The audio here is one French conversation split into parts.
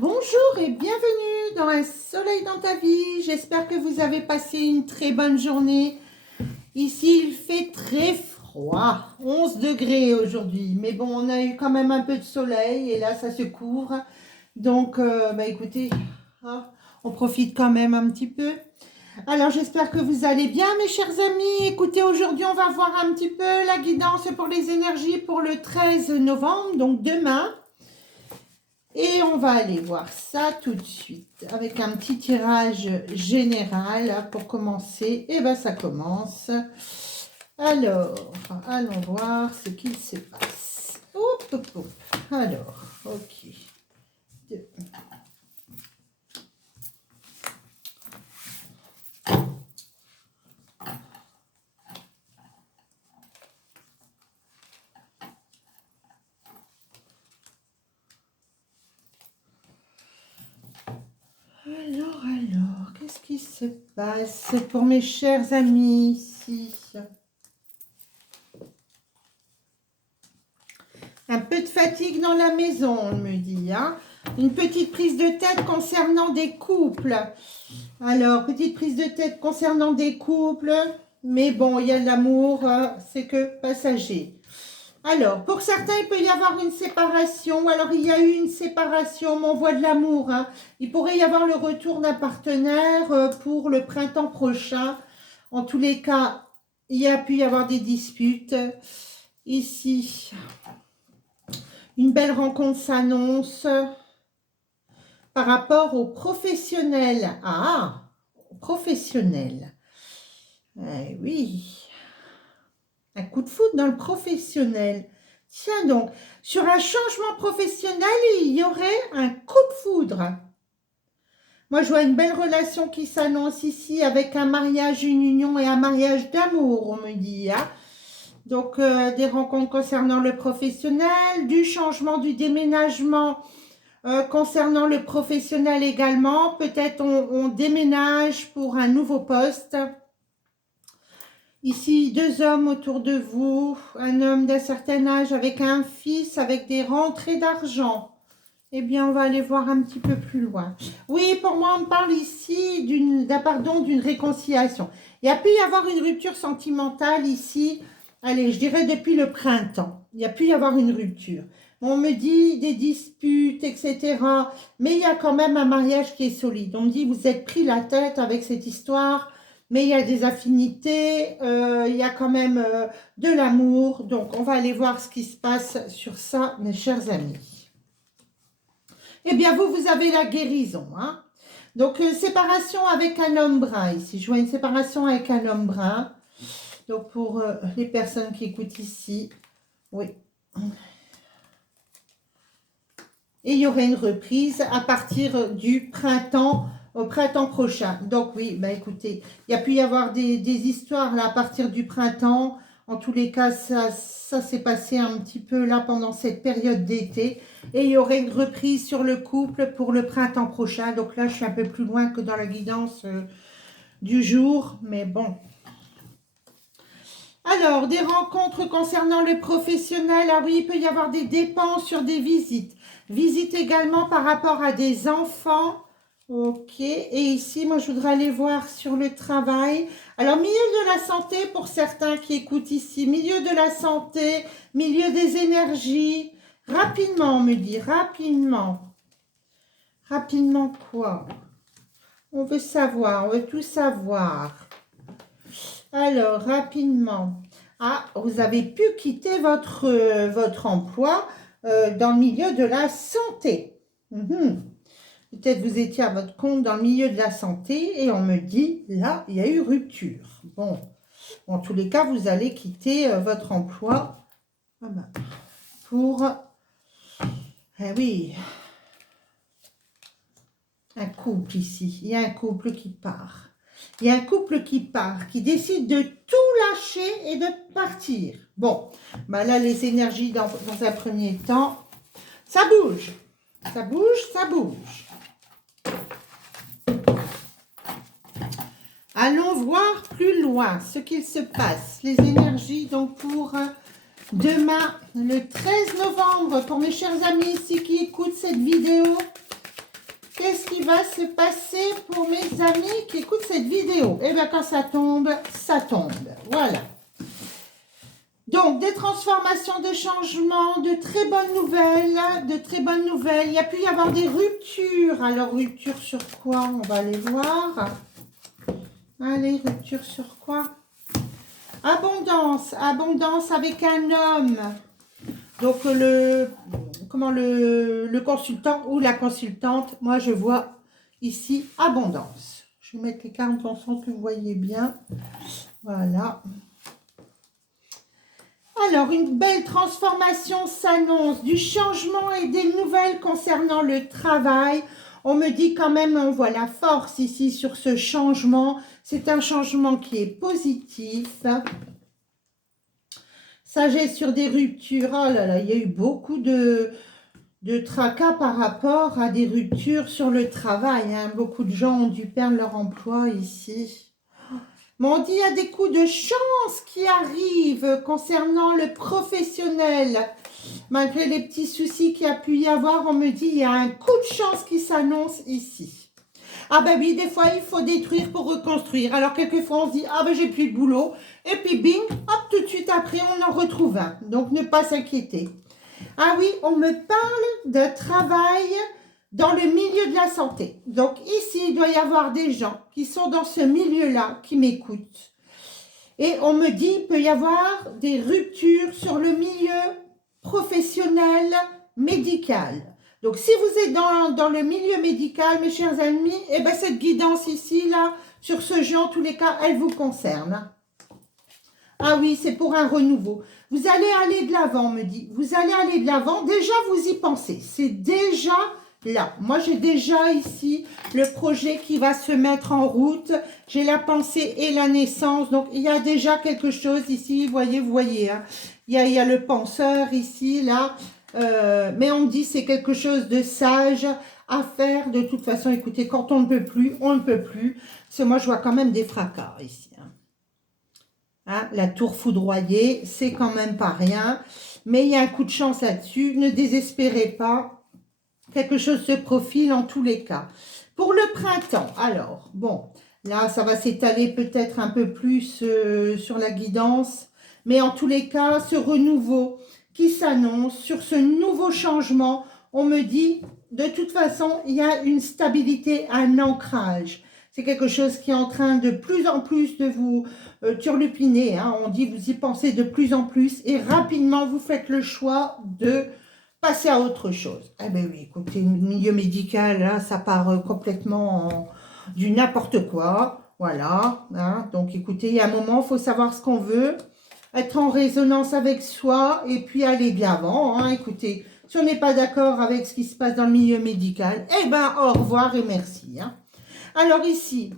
Bonjour et bienvenue dans Un soleil dans ta vie. J'espère que vous avez passé une très bonne journée. Ici, il fait très froid, 11 degrés aujourd'hui. Mais bon, on a eu quand même un peu de soleil et là, ça se couvre. Donc, écoutez, hein, on profite quand même un petit peu. Alors, j'espère que vous allez bien, mes chers amis. Écoutez, aujourd'hui, on va voir un petit peu la guidance pour les énergies pour le 13 novembre, donc demain. Et on va aller voir ça tout de suite avec un petit tirage général pour commencer. Et bien, ça commence. Alors, allons voir ce qu'il se passe. Hop, hop, hop. Alors, ok. Deux. Alors, qu'est-ce qui se passe pour mes chers amis ici? Un peu de fatigue dans la maison, on me dit. Hein. Une petite prise de tête concernant des couples. Alors, petite prise de tête concernant des couples. Mais bon, il y a de l'amour, c'est que passager. Alors, pour certains, il peut y avoir une séparation. Alors, il y a eu une séparation, mais on voit de l'amour. Hein. Il pourrait y avoir le retour d'un partenaire pour le printemps prochain. En tous les cas, il y a pu y avoir des disputes. Ici, une belle rencontre s'annonce par rapport aux professionnels. Ah, aux professionnels. Eh oui. Un coup de foudre dans le professionnel. Tiens donc, sur un changement professionnel, il y aurait un coup de foudre. Moi, je vois une belle relation qui s'annonce ici avec un mariage, une union et un mariage d'amour, on me dit. Hein. Donc, des rencontres concernant le professionnel, du changement, du déménagement concernant le professionnel également. Peut-être on déménage pour un nouveau poste. Ici, deux hommes autour de vous, un homme d'un certain âge avec un fils, avec des rentrées d'argent. Eh bien, on va aller voir un petit peu plus loin. Oui, pour moi, on parle ici d'une réconciliation. Il y a pu y avoir une rupture sentimentale ici, allez, je dirais depuis le printemps. Il y a pu y avoir une rupture. On me dit des disputes, etc. Mais il y a quand même un mariage qui est solide. On me dit, vous êtes pris la tête avec cette histoire. Mais il y a des affinités, il y a quand même de l'amour. Donc, on va aller voir ce qui se passe sur ça, mes chers amis. Eh bien, vous avez la guérison. Hein. Donc, séparation avec un homme brun ici. Je vois une séparation avec un homme brun. Donc, pour les personnes qui écoutent ici, oui. Et il y aurait une reprise à partir du printemps, au printemps prochain. Donc oui, bah écoutez, il y a pu y avoir des histoires là à partir du printemps. En tous les cas, ça s'est passé un petit peu là pendant cette période d'été. Et il y aurait une reprise sur le couple pour le printemps prochain. Donc là, je suis un peu plus loin que dans la guidance du jour. Mais bon. Alors, des rencontres concernant le professionnel. Ah oui, il peut y avoir des dépenses sur des visites. Visite également par rapport à des enfants. Ok. Et ici, moi, je voudrais aller voir sur le travail. Alors, milieu de la santé pour certains qui écoutent ici. Milieu de la santé, milieu des énergies. Rapidement, on me dit. Rapidement. Rapidement quoi? On veut savoir. On veut tout savoir. Alors, rapidement. Ah, vous avez pu quitter votre emploi dans le milieu de la santé. Peut-être vous étiez à votre compte dans le milieu de la santé et on me dit, là, il y a eu rupture. Bon, en tous les cas, vous allez quitter votre emploi pour... Ah oui, un couple ici. Il y a un couple qui part. Il y a un couple qui part, qui décide de tout lâcher et de partir. Bon, bah là, les énergies dans un premier temps, ça bouge. Ça bouge, ça bouge. Allons voir plus loin ce qu'il se passe. Les énergies, donc, pour demain, le 13 novembre, pour mes chers amis ici qui écoutent cette vidéo. va se passer pour mes amis qui écoutent cette vidéo? Eh bien, quand ça tombe, ça tombe. Voilà. Donc, des transformations, des changements, de très bonnes nouvelles, de très bonnes nouvelles. Il y a pu y avoir des ruptures. Alors, rupture sur quoi? On va aller voir. Allez, rupture sur quoi? Abondance. Abondance avec un homme. Donc, le consultant ou la consultante, moi, je vois ici abondance. Je vais mettre les cartes ensemble que vous voyez bien. Voilà. Alors, une belle transformation s'annonce, du changement et des nouvelles concernant le travail. On me dit quand même, on voit la force ici sur ce changement. C'est un changement qui est positif. Sagesse sur des ruptures. Oh là là, il y a eu beaucoup de tracas par rapport à des ruptures sur le travail. Hein. Beaucoup de gens ont dû perdre leur emploi ici. Mais on dit qu'il y a des coups de chance qui arrivent concernant le professionnel. Malgré les petits soucis qu'il y a pu y avoir, on me dit qu'il y a un coup de chance qui s'annonce ici. Ah ben oui, des fois, il faut détruire pour reconstruire. Alors, quelquefois, on se dit, ah ben j'ai plus de boulot. Et puis, bing, hop, tout de suite après, on en retrouve un. Donc, ne pas s'inquiéter. Ah oui, on me parle de travail dans le milieu de la santé. Donc ici, il doit y avoir des gens qui sont dans ce milieu-là, qui m'écoutent. Et on me dit qu'il peut y avoir des ruptures sur le milieu professionnel, médical. Donc si vous êtes dans le milieu médical, mes chers amis, eh ben, cette guidance ici, là, sur ce jeu, en tous les cas, elle vous concerne. Ah oui, c'est pour un renouveau. Vous allez aller de l'avant, me dit. Vous allez aller de l'avant. Déjà, vous y pensez. C'est déjà là. Moi, j'ai déjà ici le projet qui va se mettre en route. J'ai la pensée et la naissance. Donc, il y a déjà quelque chose ici. Vous voyez. Hein. Il y a le penseur ici, là. Mais on me dit c'est quelque chose de sage à faire. De toute façon, écoutez, quand on ne peut plus, on ne peut plus. Parce que moi, je vois quand même des fracas ici. Hein. Hein, la tour foudroyée, c'est quand même pas rien. Mais il y a un coup de chance là-dessus. Ne désespérez pas. Quelque chose se profile en tous les cas. Pour le printemps, alors, bon, là, ça va s'étaler peut-être un peu plus sur la guidance. Mais en tous les cas, ce renouveau qui s'annonce, sur ce nouveau changement, on me dit, de toute façon, il y a une stabilité, un ancrage. C'est quelque chose qui est en train de plus en plus de vous turlupiner. Hein. On dit, vous y pensez de plus en plus et rapidement, vous faites le choix de passer à autre chose. Eh bien oui, écoutez, le milieu médical, là, ça part complètement du n'importe quoi. Voilà. Hein. Donc, écoutez, il y a un moment, il faut savoir ce qu'on veut, être en résonance avec soi et puis aller de l'avant. Hein. Écoutez, si on n'est pas d'accord avec ce qui se passe dans le milieu médical, eh bien, au revoir et merci. Hein. Alors ici,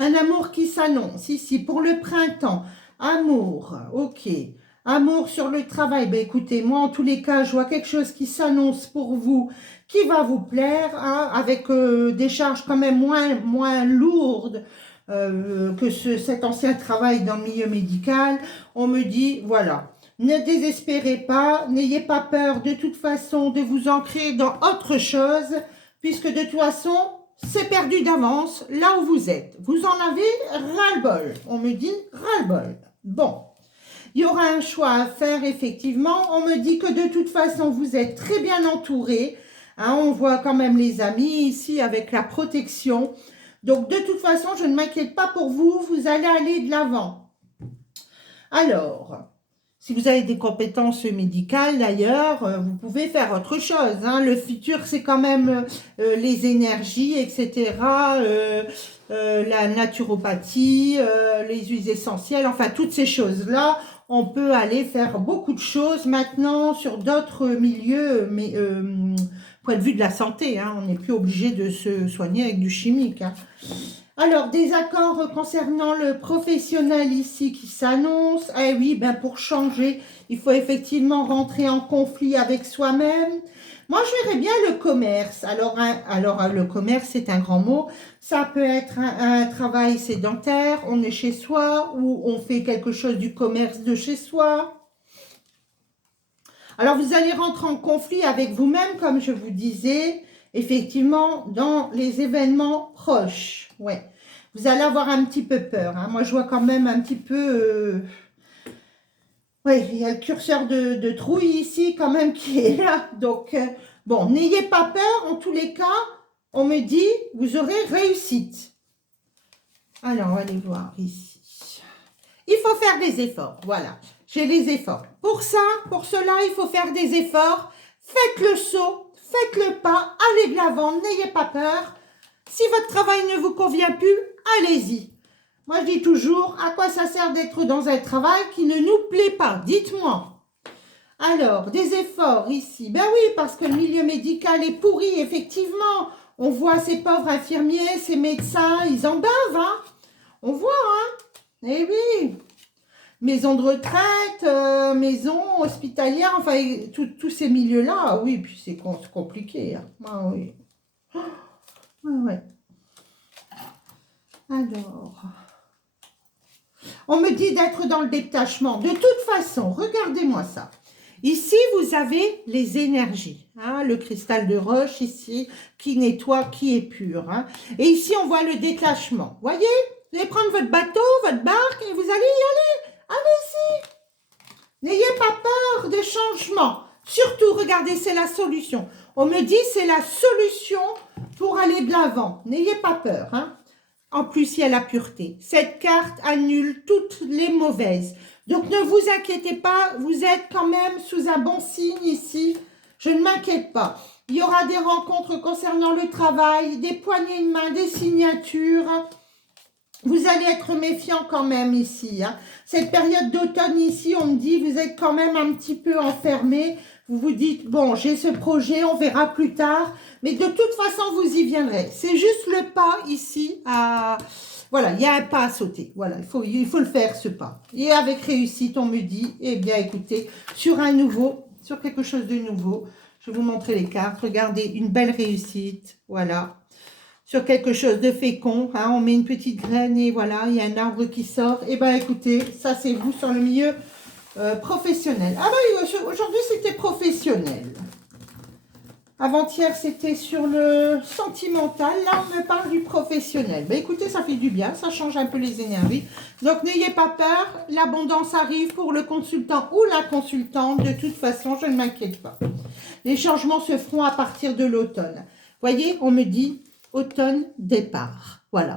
un amour qui s'annonce, ici, pour le printemps, amour, ok, amour sur le travail, ben écoutez, moi en tous les cas, je vois quelque chose qui s'annonce pour vous, qui va vous plaire, hein, avec des charges quand même moins lourdes que cet ancien travail dans le milieu médical. On me dit, voilà, ne désespérez pas, n'ayez pas peur de toute façon de vous ancrer dans autre chose, puisque de toute façon, c'est perdu d'avance là où vous êtes. Vous en avez ras-le-bol. On me dit ras-le-bol. Bon, il y aura un choix à faire effectivement. On me dit que de toute façon, vous êtes très bien entouré. Hein, on voit quand même les amis ici avec la protection. Donc, de toute façon, je ne m'inquiète pas pour vous. Vous allez aller de l'avant. Alors, si vous avez des compétences médicales, d'ailleurs, vous pouvez faire autre chose. Hein. Le futur, c'est quand même les énergies, etc., la naturopathie, les huiles essentielles, enfin, toutes ces choses-là. On peut aller faire beaucoup de choses maintenant sur d'autres milieux, mais point de vue de la santé. Hein, on n'est plus obligé de se soigner avec du chimique. Hein. Alors, des accords concernant le professionnel ici qui s'annonce. Eh oui, ben pour changer, il faut effectivement rentrer en conflit avec soi-même. Moi, je verrais bien le commerce. Alors, le commerce, c'est un grand mot. Ça peut être un travail sédentaire, on est chez soi, ou on fait quelque chose du commerce de chez soi. Alors, vous allez rentrer en conflit avec vous-même, comme je vous disais. effectivement, dans les événements proches. Ouais. Vous allez avoir un petit peu peur. Hein. Moi, je vois quand même un petit peu... Oui, il y a le curseur de trouille ici quand même qui est là. Donc, bon, n'ayez pas peur. En tous les cas, on me dit, vous aurez réussite. Alors, on va aller voir ici. Il faut faire des efforts. Voilà, j'ai les efforts. Pour ça, pour cela, il faut faire des efforts. Faites le saut, faites le pas, allez de l'avant, n'ayez pas peur. Si votre travail ne vous convient plus, allez-y. Moi, je dis toujours, à quoi ça sert d'être dans un travail qui ne nous plaît pas? Dites-moi. Alors, des efforts ici. Ben oui, parce que le milieu médical est pourri, effectivement. On voit ces pauvres infirmiers, ces médecins, ils en bavent, hein. On voit, hein. Eh oui. Maison de retraite, maison hospitalière, enfin, tous ces milieux-là, oui, puis c'est compliqué. Hein. Ah oui. Ouais. Alors... On me dit d'être dans le détachement. De toute façon, regardez-moi ça. Ici, vous avez les énergies. Hein, le cristal de roche ici, qui nettoie, qui est pur. Hein. Et ici, on voit le détachement. Voyez, vous allez prendre votre bateau, votre barque, et vous allez y aller. Allez-y. N'ayez pas peur des changements. Surtout, regardez, c'est la solution. On me dit c'est la solution pour aller de l'avant. N'ayez pas peur. Hein. En plus, il y a la pureté. Cette carte annule toutes les mauvaises. Donc, ne vous inquiétez pas, vous êtes quand même sous un bon signe ici. Je ne m'inquiète pas. Il y aura des rencontres concernant le travail, des poignées de main, des signatures. Vous allez être méfiant quand même ici. Hein. Cette période d'automne ici, on me dit, vous êtes quand même un petit peu enfermé. Vous vous dites, bon, j'ai ce projet, on verra plus tard. Mais de toute façon, vous y viendrez. C'est juste le pas ici à... Voilà, il y a un pas à sauter. Voilà, il faut le faire, ce pas. Et avec réussite, on me dit, eh bien, écoutez, sur quelque chose de nouveau, je vais vous montrer les cartes. Regardez, une belle réussite. Voilà. Sur quelque chose de fécond, hein, on met une petite graine et voilà, il y a un arbre qui sort. Eh bien, écoutez, ça, c'est vous sur le milieu professionnel. Ah ben, aujourd'hui, c'était professionnel. Avant-hier, c'était sur le sentimental. Là, on me parle du professionnel. Ben, écoutez, ça fait du bien. Ça change un peu les énergies. Donc, n'ayez pas peur. L'abondance arrive pour le consultant ou la consultante. De toute façon, je ne m'inquiète pas. Les changements se feront à partir de l'automne. Voyez, on me dit automne, départ. Voilà.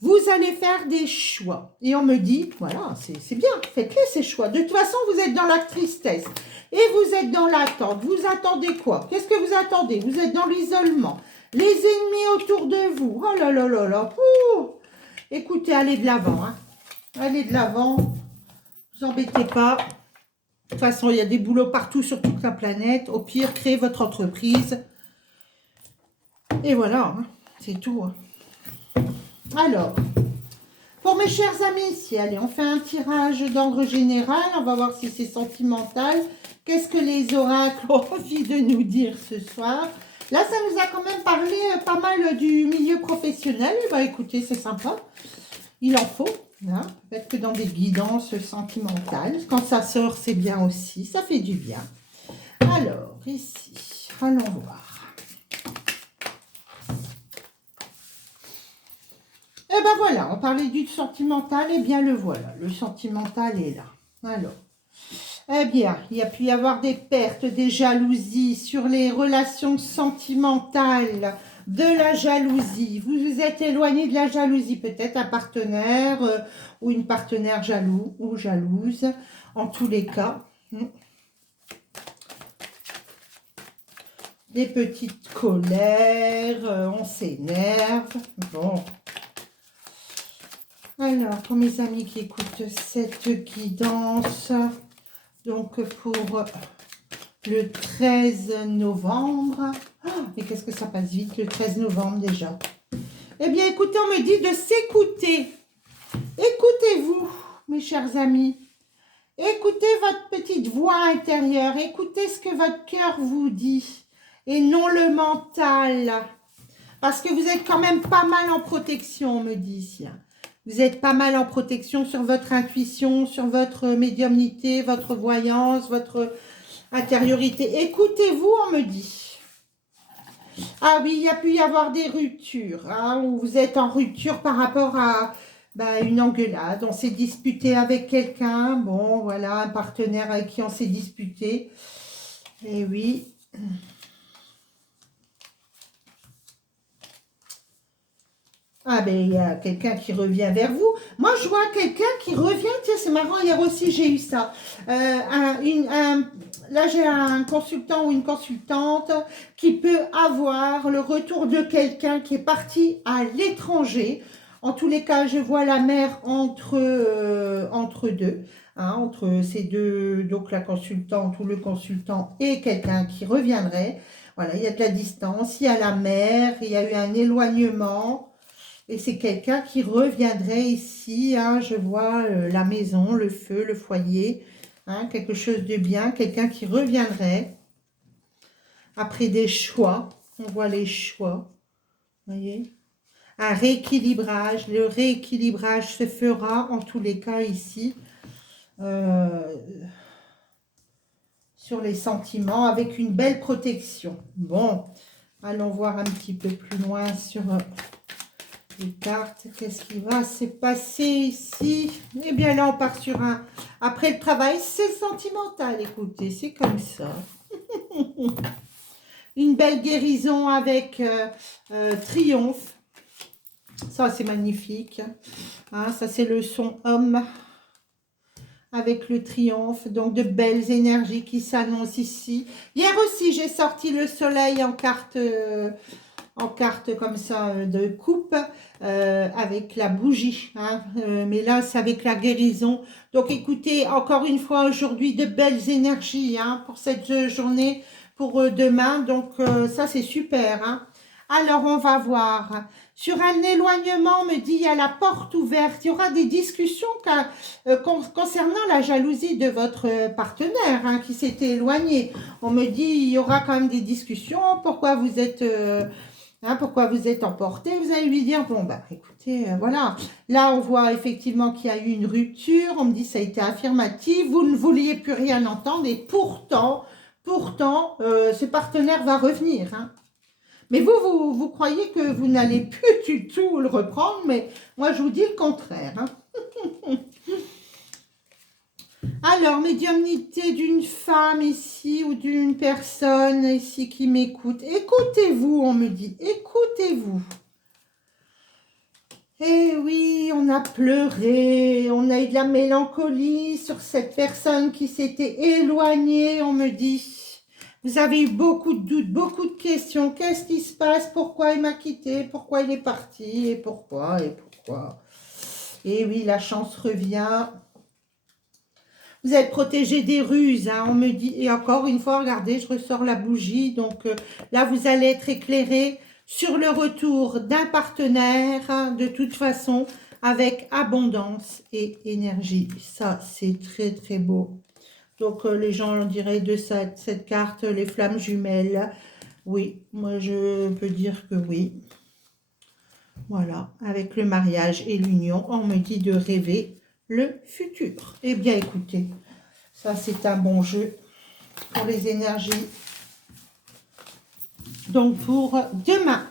Vous allez faire des choix. Et on me dit, voilà, c'est bien. Faites-les, ces choix. De toute façon, vous êtes dans la tristesse. Et vous êtes dans l'attente. Vous attendez quoi? Qu'est-ce que vous attendez? Vous êtes dans l'isolement. Les ennemis autour de vous. Oh là là là là. Ouh. Écoutez, allez de l'avant. Hein. Allez de l'avant. Ne vous embêtez pas. De toute façon, il y a des boulots partout sur toute la planète. Au pire, créez votre entreprise. Et voilà. Hein. C'est tout. Hein. Alors, pour mes chers amis, ici, allez, on fait un tirage d'ordre général. On va voir si c'est sentimental. Qu'est-ce que les oracles ont envie de nous dire ce soir? Là, ça nous a quand même parlé pas mal du milieu professionnel. Eh bien, écoutez, c'est sympa. Il en faut. Hein. Peut-être que dans des guidances sentimentales. Quand ça sort, c'est bien aussi. Ça fait du bien. Alors, ici, allons voir. Eh ben voilà, on parlait du sentimental, et bien le voilà. Le sentimental est là. Alors, eh bien, il y a pu y avoir des pertes, des jalousies sur les relations sentimentales, de la jalousie. Vous vous êtes éloigné de la jalousie, peut-être un partenaire ou une partenaire jaloux ou jalouse, en tous les cas. Des petites colères, on s'énerve. Bon. Alors, pour mes amis qui écoutent cette guidance, donc pour le 13 novembre, mais qu'est-ce que ça passe vite, le 13 novembre déjà. Eh bien, écoutez, on me dit de s'écouter. Écoutez-vous, mes chers amis. Écoutez votre petite voix intérieure. Écoutez ce que votre cœur vous dit. Et non le mental. Parce que vous êtes quand même pas mal en protection, on me dit ici. Vous êtes pas mal en protection sur votre intuition, sur votre médiumnité, votre voyance, votre intériorité. Écoutez-vous, on me dit. Ah oui, il y a pu y avoir des ruptures, hein, où vous êtes en rupture par rapport à une engueulade. On s'est disputé avec quelqu'un, bon, voilà, un partenaire avec qui on s'est disputé. Et oui. Ah ben, il y a quelqu'un qui revient vers vous. Moi, je vois quelqu'un qui revient. Tiens, c'est marrant, hier aussi, j'ai eu ça. Là, j'ai un consultant ou une consultante qui peut avoir le retour de quelqu'un qui est parti à l'étranger. En tous les cas, je vois la mer entre deux, hein, entre ces deux, donc la consultante ou le consultant et quelqu'un qui reviendrait. Voilà, il y a de la distance, il y a la mer, il y a eu un éloignement. Et c'est quelqu'un qui reviendrait ici, hein, je vois la maison, le feu, le foyer, hein, quelque chose de bien, quelqu'un qui reviendrait après des choix, on voit les choix, voyez, un rééquilibrage, le rééquilibrage se fera en tous les cas ici, sur les sentiments, avec une belle protection. Bon, allons voir un petit peu plus loin sur... les cartes, qu'est-ce qui va se passer ici? Eh bien là, on part sur un... Après le travail, c'est sentimental, écoutez, c'est comme ça. Une belle guérison avec triomphe. Ça, c'est magnifique. Hein, ça, c'est le son homme avec le triomphe. Donc, de belles énergies qui s'annoncent ici. Hier aussi, j'ai sorti le soleil en carte comme ça de coupe avec la bougie, hein, mais là c'est avec la guérison. Donc écoutez, encore une fois aujourd'hui de belles énergies, hein, pour cette journée, pour demain, donc ça c'est super, hein. Alors on va voir sur un éloignement, on me dit il y a la porte ouverte, il y aura des discussions concernant la jalousie de votre partenaire, hein, qui s'était éloigné. On me dit il y aura quand même des discussions, pourquoi vous êtes pourquoi vous êtes emporté, vous allez lui dire, bon, bah, écoutez, voilà. Là, on voit effectivement qu'il y a eu une rupture, on me dit ça a été affirmatif, vous ne vouliez plus rien entendre, et pourtant, ce partenaire va revenir, hein. Mais vous croyez que vous n'allez plus du tout le reprendre, mais moi, je vous dis le contraire, hein. Alors, médiumnité d'une femme ici ou d'une personne ici qui m'écoute. Écoutez-vous, on me dit, écoutez-vous. Eh oui, on a pleuré, on a eu de la mélancolie sur cette personne qui s'était éloignée, on me dit. Vous avez eu beaucoup de doutes, beaucoup de questions. Qu'est-ce qui se passe? Pourquoi il m'a quitté? Pourquoi il est parti? Et pourquoi? Et pourquoi? Et oui, la chance revient. Vous êtes protégé des ruses, hein, on me dit. Et encore une fois, regardez, je ressors la bougie. Donc là, vous allez être éclairé sur le retour d'un partenaire, hein, de toute façon, avec abondance et énergie. Ça, c'est très, très beau. Donc, les gens, on dirait de cette carte, les flammes jumelles. Oui, moi, je peux dire que oui. Voilà, avec le mariage et l'union, on me dit de rêver le futur. Eh bien, écoutez, ça, c'est un bon jeu pour les énergies. Donc, pour demain,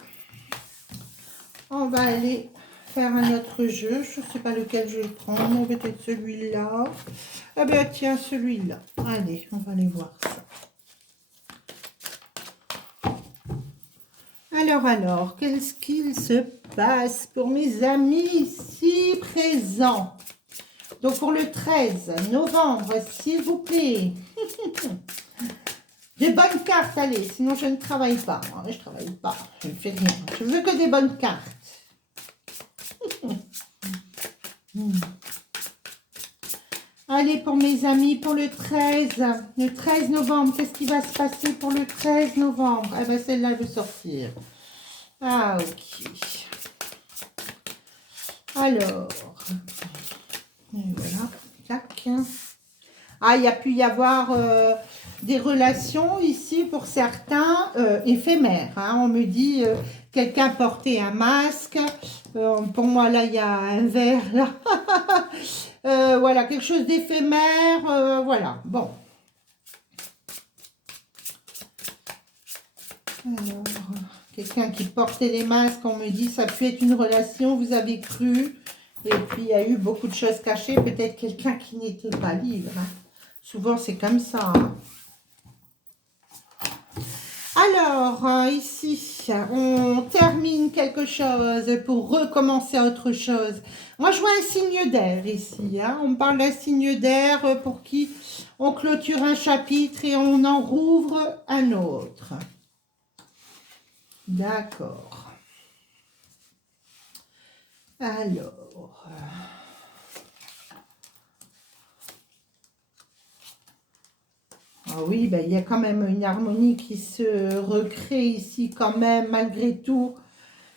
on va aller faire un autre jeu. Je ne sais pas lequel je vais prendre. Peut-être celui-là. Ah ben, tiens, celui-là. Allez, on va aller voir ça. Alors, qu'est-ce qu'il se passe pour mes amis ici présents? Donc, pour le 13 novembre, s'il vous plaît. Des bonnes cartes, allez, sinon je ne travaille pas. Moi, je ne travaille pas, je ne fais rien. Je veux que des bonnes cartes. Allez, pour mes amis, pour le 13 novembre, qu'est-ce qui va se passer pour le 13 novembre? Ah ben, celle-là, elle veut sortir. Ah, ok. Alors, et voilà, tac. Ah, il y a pu y avoir des relations ici pour certains éphémères, hein. On me dit quelqu'un portait un masque. Pour moi, là, il y a un verre, là. Voilà, quelque chose d'éphémère. Voilà, bon. Alors, quelqu'un qui portait les masques, on me dit, ça a pu être une relation, vous avez cru. Et puis, il y a eu beaucoup de choses cachées. Peut-être quelqu'un qui n'était pas libre. Hein. Souvent, c'est comme ça. Hein. Alors, ici, on termine quelque chose pour recommencer autre chose. Moi, je vois un signe d'air ici. Hein. On me parle d'un signe d'air pour qui on clôture un chapitre et on en rouvre un autre. D'accord. Alors... Ah oui, ben, il y a quand même une harmonie qui se recrée ici quand même, malgré tout.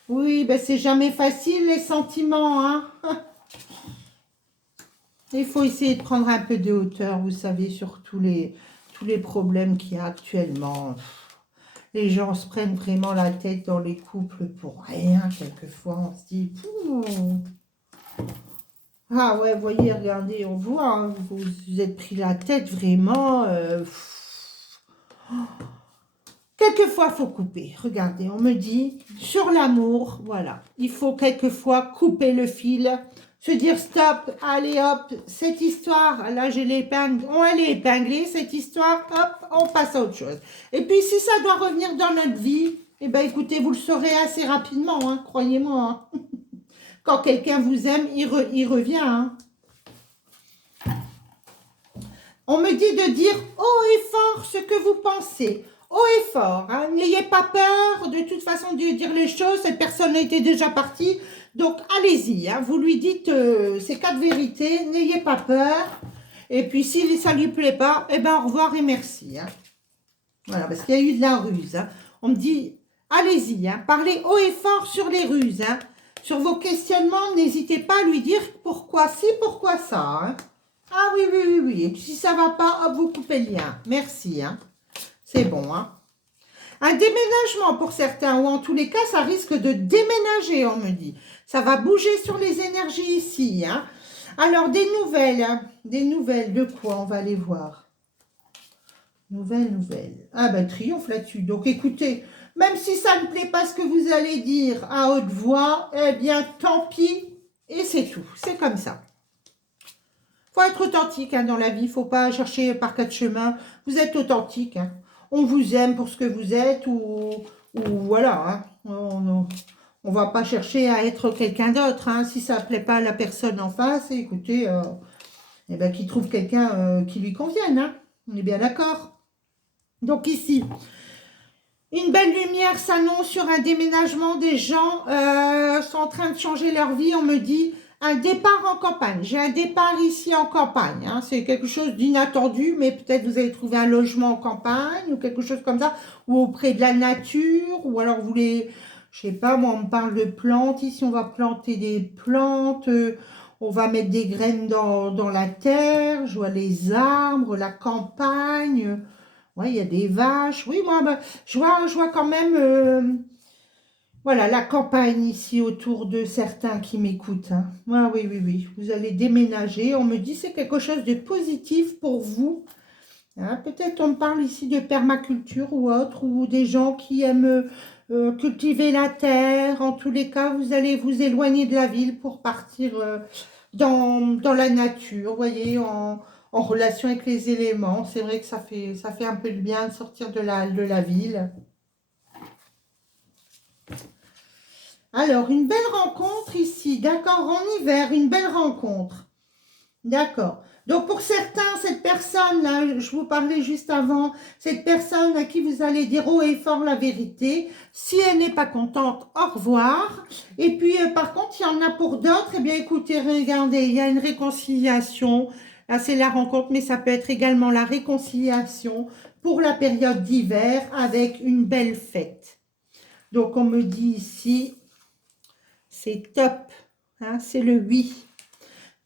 Oui, ben, c'est jamais facile les sentiments, hein. Il faut essayer de prendre un peu de hauteur, vous savez, sur tous les problèmes qu'il y a actuellement. Les gens se prennent vraiment la tête dans les couples pour rien, quelquefois. On se dit, pouh. Ah ouais, vous voyez, regardez, on voit, hein, vous êtes pris la tête vraiment. Quelquefois, il faut couper. Regardez, on me dit, sur l'amour, voilà, il faut quelquefois couper le fil, se dire stop, allez hop, cette histoire, là j'ai l'épingle, on elle est épinglée, cette histoire, hop, on passe à autre chose. Et puis si ça doit revenir dans notre vie, eh ben écoutez, vous le saurez assez rapidement, hein, croyez-moi. Hein. Quand quelqu'un vous aime, il revient. Hein. On me dit de dire haut et fort ce que vous pensez. Haut et fort, hein. N'ayez pas peur de toute façon de dire les choses, cette personne était déjà partie, donc allez-y, hein. Vous lui dites ces 4 vérités, n'ayez pas peur, et puis si ça ne lui plaît pas, eh ben au revoir et merci. Hein. Voilà, parce qu'il y a eu de la ruse. Hein. On me dit, allez-y, hein. Parlez haut et fort sur les ruses, hein. Sur vos questionnements, n'hésitez pas à lui dire pourquoi ci, pourquoi ça. Hein. Ah oui, oui, oui, oui. Et puis si ça ne va pas, hop, vous coupez le lien. Merci, hein. C'est bon, hein. Un déménagement pour certains, ou en tous les cas, ça risque de déménager, on me dit. Ça va bouger sur les énergies ici, hein. Alors, des nouvelles, hein. Des nouvelles de quoi? On va aller voir. Nouvelles. Ah ben, triomphe là-dessus. Donc, écoutez, même si ça ne plaît pas ce que vous allez dire à haute voix, eh bien, tant pis, et c'est tout. C'est comme ça. Faut être authentique hein, dans la vie, il ne faut pas chercher par 4 chemins. Vous êtes authentique. Hein. On vous aime pour ce que vous êtes ou voilà. Hein. On ne va pas chercher à être quelqu'un d'autre. Hein. Si ça ne plaît pas à la personne en face, écoutez, eh ben, qu'il trouve quelqu'un qui lui convienne. Hein. On est bien d'accord. Donc ici, une belle lumière s'annonce sur un déménagement. Des gens sont en train de changer leur vie. On me dit... Un départ en campagne. J'ai un départ ici en campagne. Hein. C'est quelque chose d'inattendu, mais peut-être vous allez trouver un logement en campagne ou quelque chose comme ça, ou auprès de la nature, ou alors vous voulez, je sais pas, moi on me parle de plantes. Ici on va planter des plantes, on va mettre des graines dans la terre, je vois les arbres, la campagne, ouais, il y a des vaches. Oui, moi, bah, je vois quand même... Voilà, la campagne ici autour de certains qui m'écoutent. Hein. Ah, oui, oui, oui. Vous allez déménager. On me dit c'est quelque chose de positif pour vous. Hein, peut-être on me parle ici de permaculture ou autre, ou des gens qui aiment cultiver la terre. En tous les cas, vous allez vous éloigner de la ville pour partir dans la nature, vous voyez, en relation avec les éléments. C'est vrai que ça fait un peu de bien de sortir de la ville. Alors, une belle rencontre ici, d'accord, en hiver, une belle rencontre, d'accord. Donc, pour certains, cette personne, là, je vous parlais juste avant, cette personne à qui vous allez dire haut et fort la vérité, si elle n'est pas contente, au revoir. Et puis, par contre, il y en a pour d'autres, eh bien, écoutez, regardez, il y a une réconciliation, là, c'est la rencontre, mais ça peut être également la réconciliation pour la période d'hiver avec une belle fête. Donc, on me dit ici... C'est top, hein, c'est le oui.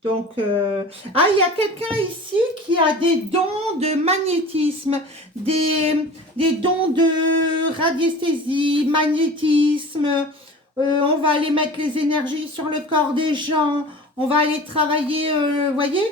Donc, il y a quelqu'un ici qui a des dons de magnétisme, des dons de radiesthésie, magnétisme. On va aller mettre les énergies sur le corps des gens. On va aller travailler, vous voyez,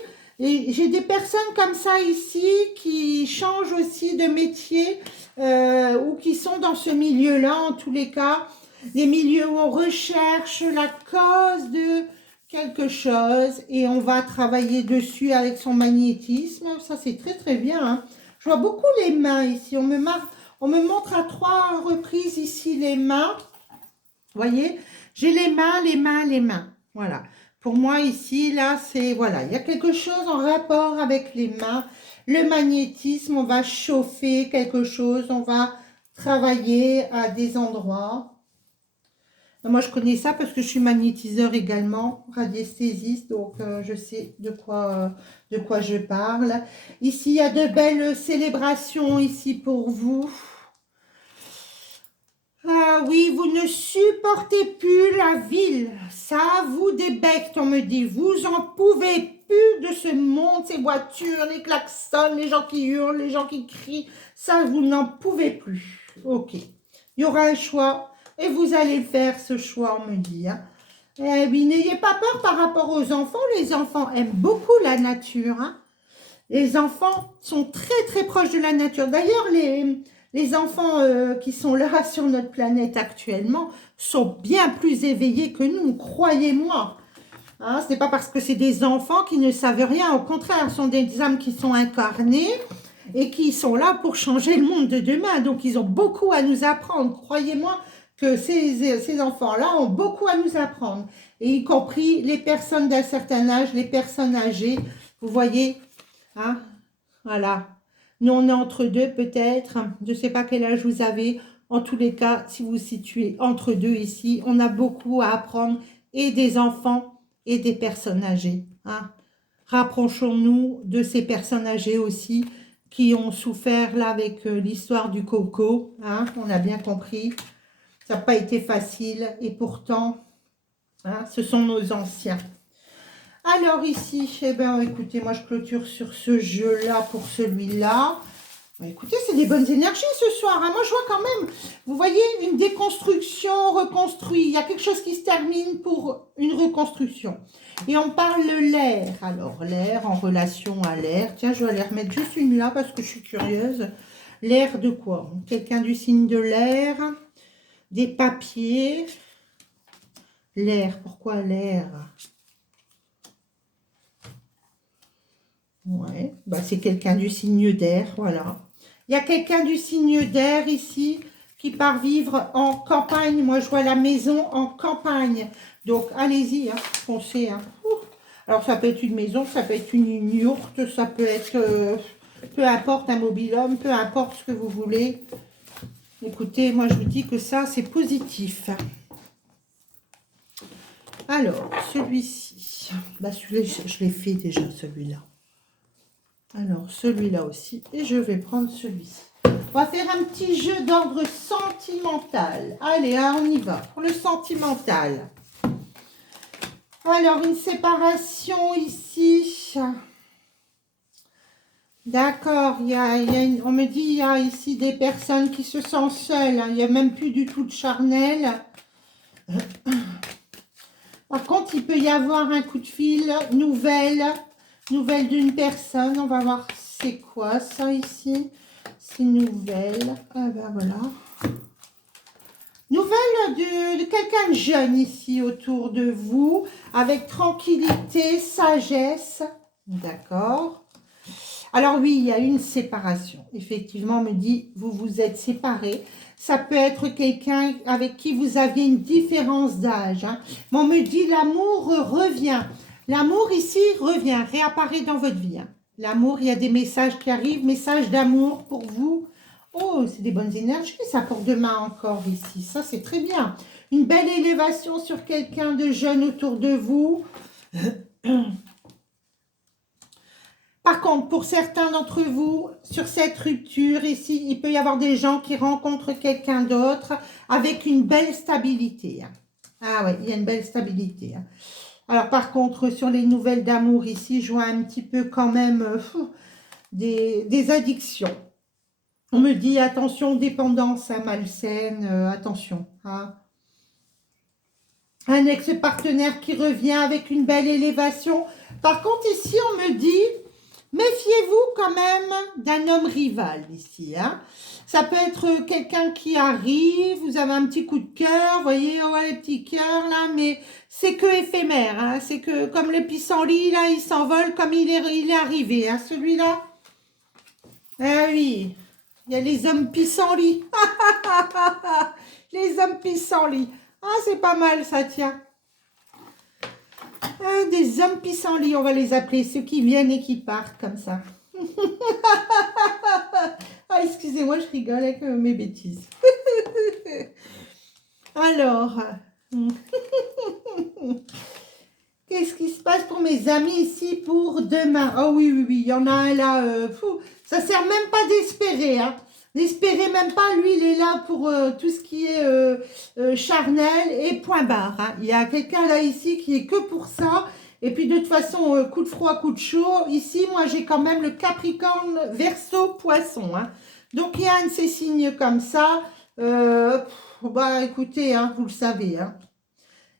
Et j'ai des personnes comme ça ici qui changent aussi de métier ou qui sont dans ce milieu-là, en tous les cas. Des milieux où on recherche la cause de quelque chose et on va travailler dessus avec son magnétisme. Ça, c'est très, très bien. Hein. Je vois beaucoup les mains ici. On me montre à 3 reprises ici les mains. Vous voyez, j'ai les mains, les mains, les mains. Voilà. Pour moi, ici, là, c'est... Voilà, il y a quelque chose en rapport avec les mains. Le magnétisme, on va chauffer quelque chose. On va travailler à des endroits. Moi, je connais ça parce que je suis magnétiseur également, radiesthésiste, donc je sais de quoi je parle. Ici, il y a de belles célébrations ici pour vous. Ah oui, vous ne supportez plus la ville. Ça vous débecte, on me dit. Vous en pouvez plus de ce monde, ces voitures, les klaxons, les gens qui hurlent, les gens qui crient. Ça, vous n'en pouvez plus. Ok. Il y aura un choix et vous allez le faire, ce choix, on me dit. Hein. Eh oui, n'ayez pas peur par rapport aux enfants. Les enfants aiment beaucoup la nature. Hein. Les enfants sont très, très proches de la nature. D'ailleurs, les enfants qui sont là sur notre planète actuellement sont bien plus éveillés que nous, croyez-moi. Hein, ce n'est pas parce que c'est des enfants qui ne savent rien. Au contraire, ce sont des âmes qui sont incarnées et qui sont là pour changer le monde de demain. Donc, ils ont beaucoup à nous apprendre. Croyez-moi que ces enfants-là ont beaucoup à nous apprendre. Et y compris les personnes d'un certain âge, les personnes âgées. Vous voyez, hein, voilà. Nous, on est entre deux peut-être. Je ne sais pas quel âge vous avez. En tous les cas, si vous vous situez entre deux ici, on a beaucoup à apprendre et des enfants et des personnes âgées. Hein. Rapprochons-nous de ces personnes âgées aussi qui ont souffert là avec l'histoire du coco. Hein. On a bien compris. Ça n'a pas été facile et pourtant, hein, ce sont nos anciens. Alors ici, eh ben, écoutez, moi je clôture sur ce jeu-là pour celui-là. Écoutez, c'est des bonnes énergies ce soir. Hein. Moi, je vois quand même, vous voyez, une déconstruction reconstruite. Il y a quelque chose qui se termine pour une reconstruction. Et on parle de l'air. Alors, l'air en relation à l'air. Tiens, je vais aller remettre juste une là parce que je suis curieuse. L'air de quoi? Quelqu'un du signe de l'air. Des papiers. L'air. Pourquoi l'air? Ouais, bah c'est quelqu'un du signe d'air, voilà. Il y a quelqu'un du signe d'air ici qui part vivre en campagne. Moi, je vois la maison en campagne. Donc, allez-y, hein, foncez. Hein. Alors, ça peut être une maison, ça peut être une yourte, ça peut être, peu importe, un mobil-home, peu importe ce que vous voulez. Écoutez, moi, je vous dis que ça, c'est positif. Alors, celui-ci, bah, celui-là, je l'ai fait déjà, celui-là. Alors, celui-là aussi. Et je vais prendre celui-ci. On va faire un petit jeu d'ordre sentimental. Allez, hein, on y va. Pour le sentimental. Alors, une séparation ici. D'accord. On me dit, il y a ici des personnes qui se sentent seules. Hein, il n'y a même plus du tout de charnel. Par contre, il peut y avoir un coup de fil, nouvelle d'une personne. On va voir c'est quoi ça ici. C'est nouvelle. Ah ben voilà. Nouvelle de quelqu'un de jeune ici autour de vous. Avec tranquillité, sagesse. D'accord. Alors oui, il y a une séparation. Effectivement, on me dit, vous vous êtes séparés. Ça peut être quelqu'un avec qui vous aviez une différence d'âge. Hein. Mais on me dit, l'amour revient. L'amour ici revient, réapparaît dans votre vie. Hein. L'amour, il y a des messages qui arrivent, messages d'amour pour vous. Oh, c'est des bonnes énergies, ça, pour demain encore ici. Ça, c'est très bien. Une belle élévation sur quelqu'un de jeune autour de vous. Par contre, pour certains d'entre vous, sur cette rupture ici, il peut y avoir des gens qui rencontrent quelqu'un d'autre avec une belle stabilité. Ah ouais, il y a une belle stabilité. Alors par contre, sur les nouvelles d'amour ici, je vois un petit peu quand même des addictions. On me dit attention, dépendance malsaine, attention. Hein. Un ex-partenaire qui revient avec une belle élévation. Par contre, ici, on me dit, méfiez-vous quand même d'un homme rival ici. Hein. Ça peut être quelqu'un qui arrive, vous avez un petit coup de cœur, vous voyez, oh, les petits cœurs là, mais c'est que éphémère. Hein. C'est que comme le pissenlit, là, il s'envole comme il est arrivé. Hein, celui-là. Ah oui, il y a les hommes pissenlits. Les hommes pissenlits. Ah, c'est pas mal ça, tiens. Des hommes pissenlits, on va les appeler, ceux qui viennent et qui partent comme ça. Ah, excusez-moi, je rigole avec mes bêtises. Alors, qu'est-ce qui se passe pour mes amis ici pour demain? Oh oui, oui, oui, il y en a un là, ça sert même pas d'espérer, hein. N'espérez même pas, lui, il est là pour tout ce qui est charnel et point barre. Hein. Il y a quelqu'un là ici qui est que pour ça. Et puis de toute façon, coup de froid, coup de chaud. Ici, moi, j'ai quand même le Capricorne, Verseau, Poisson. Hein. Donc, il y a un de ces signes comme ça. Bah, écoutez, hein, vous le savez. Hein.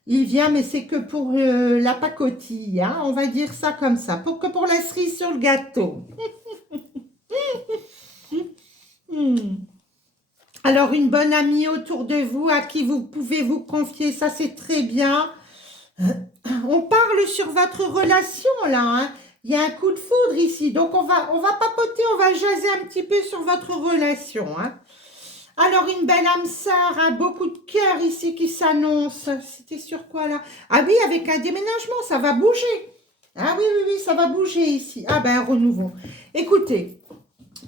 Il vient, mais c'est que pour la pacotille. Hein. On va dire ça comme ça. Que pour la cerise sur le gâteau. Alors, une bonne amie autour de vous à qui vous pouvez vous confier, ça c'est très bien. On parle sur votre relation là, hein. Il y a un coup de foudre ici, donc on va papoter, on va jaser un petit peu sur votre relation. Hein. Alors, une belle âme sœur, hein, beaucoup de cœur ici qui s'annonce. C'était sur quoi là? Ah oui, avec un déménagement, ça va bouger. Ah oui, oui, oui, ça va bouger ici. Ah ben, un renouveau. Écoutez.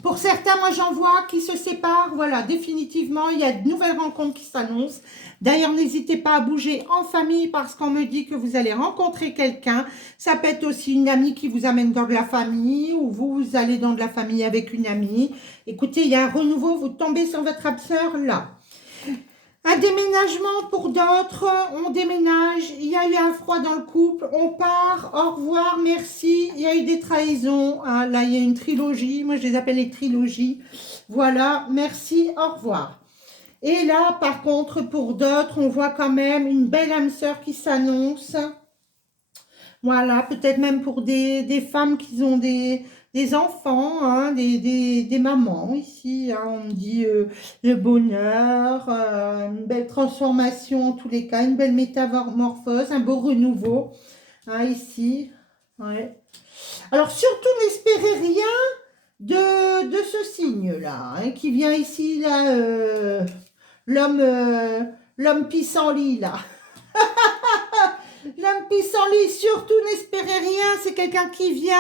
Pour certains, moi j'en vois qui se séparent, voilà, définitivement, il y a de nouvelles rencontres qui s'annoncent. D'ailleurs, n'hésitez pas à bouger en famille parce qu'on me dit que vous allez rencontrer quelqu'un. Ça peut être aussi une amie qui vous amène dans de la famille ou vous allez dans de la famille avec une amie. Écoutez, il y a un renouveau, vous tombez sur votre âme sœur là. Un déménagement pour d'autres, on déménage, il y a eu un froid dans le couple, on part, au revoir, merci, il y a eu des trahisons, hein, là il y a une trilogie, moi je les appelle les trilogies, voilà, merci, au revoir. Et là par contre pour d'autres, on voit quand même une belle âme sœur qui s'annonce, voilà, peut-être même pour des femmes qui ont des enfants, hein, des mamans ici, hein, on me dit le bonheur, une belle transformation en tous les cas, une belle métamorphose, un beau renouveau, hein, ici, ouais. Alors surtout n'espérez rien de ce signe-là, hein, qui vient ici, là, l'homme pissenlit, là. L'homme pissenlit, surtout n'espérez rien, c'est quelqu'un qui vient,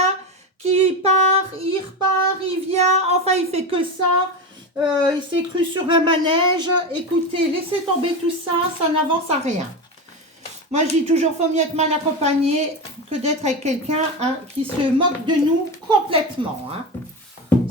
qui part, il repart, il vient, enfin il fait que ça, il s'est cru sur un manège, écoutez, laissez tomber tout ça, ça n'avance à rien. Moi je dis toujours, faut mieux être mal accompagné que d'être avec quelqu'un hein, qui se moque de nous complètement. Hein.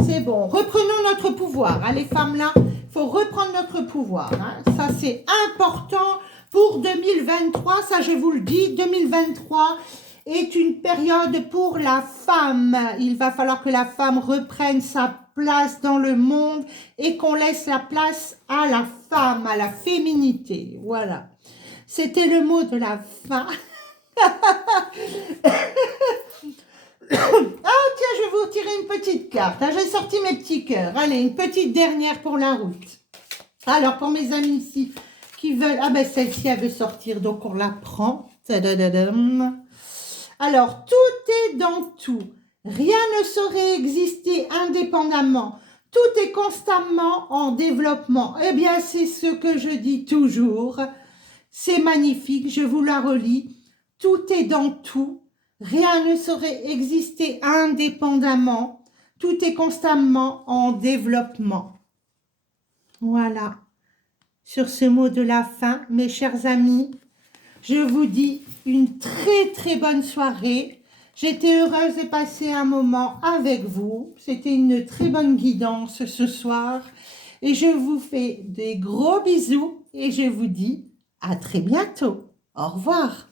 C'est bon, reprenons notre pouvoir, hein, les femmes là, il faut reprendre notre pouvoir, hein. Ça c'est important. Pour 2023, ça je vous le dis, 2023 est une période pour la femme. Il va falloir que la femme reprenne sa place dans le monde et qu'on laisse la place à la femme, à la féminité. Voilà. C'était le mot de la fin. Ah tiens, je vais vous tirer une petite carte. J'ai sorti mes petits cœurs. Allez, une petite dernière pour la route. Alors, pour mes amis ici qui veulent... Ah ben, celle-ci, elle veut sortir, donc on la prend. Alors, tout est dans tout. Rien ne saurait exister indépendamment. Tout est constamment en développement. Eh bien, c'est ce que je dis toujours. C'est magnifique, je vous la relis. Tout est dans tout. Rien ne saurait exister indépendamment. Tout est constamment en développement. Voilà. Sur ce mot de la fin, mes chers amis, je vous dis une très très bonne soirée. J'étais heureuse de passer un moment avec vous. C'était une très bonne guidance ce soir. Et je vous fais des gros bisous et je vous dis à très bientôt. Au revoir.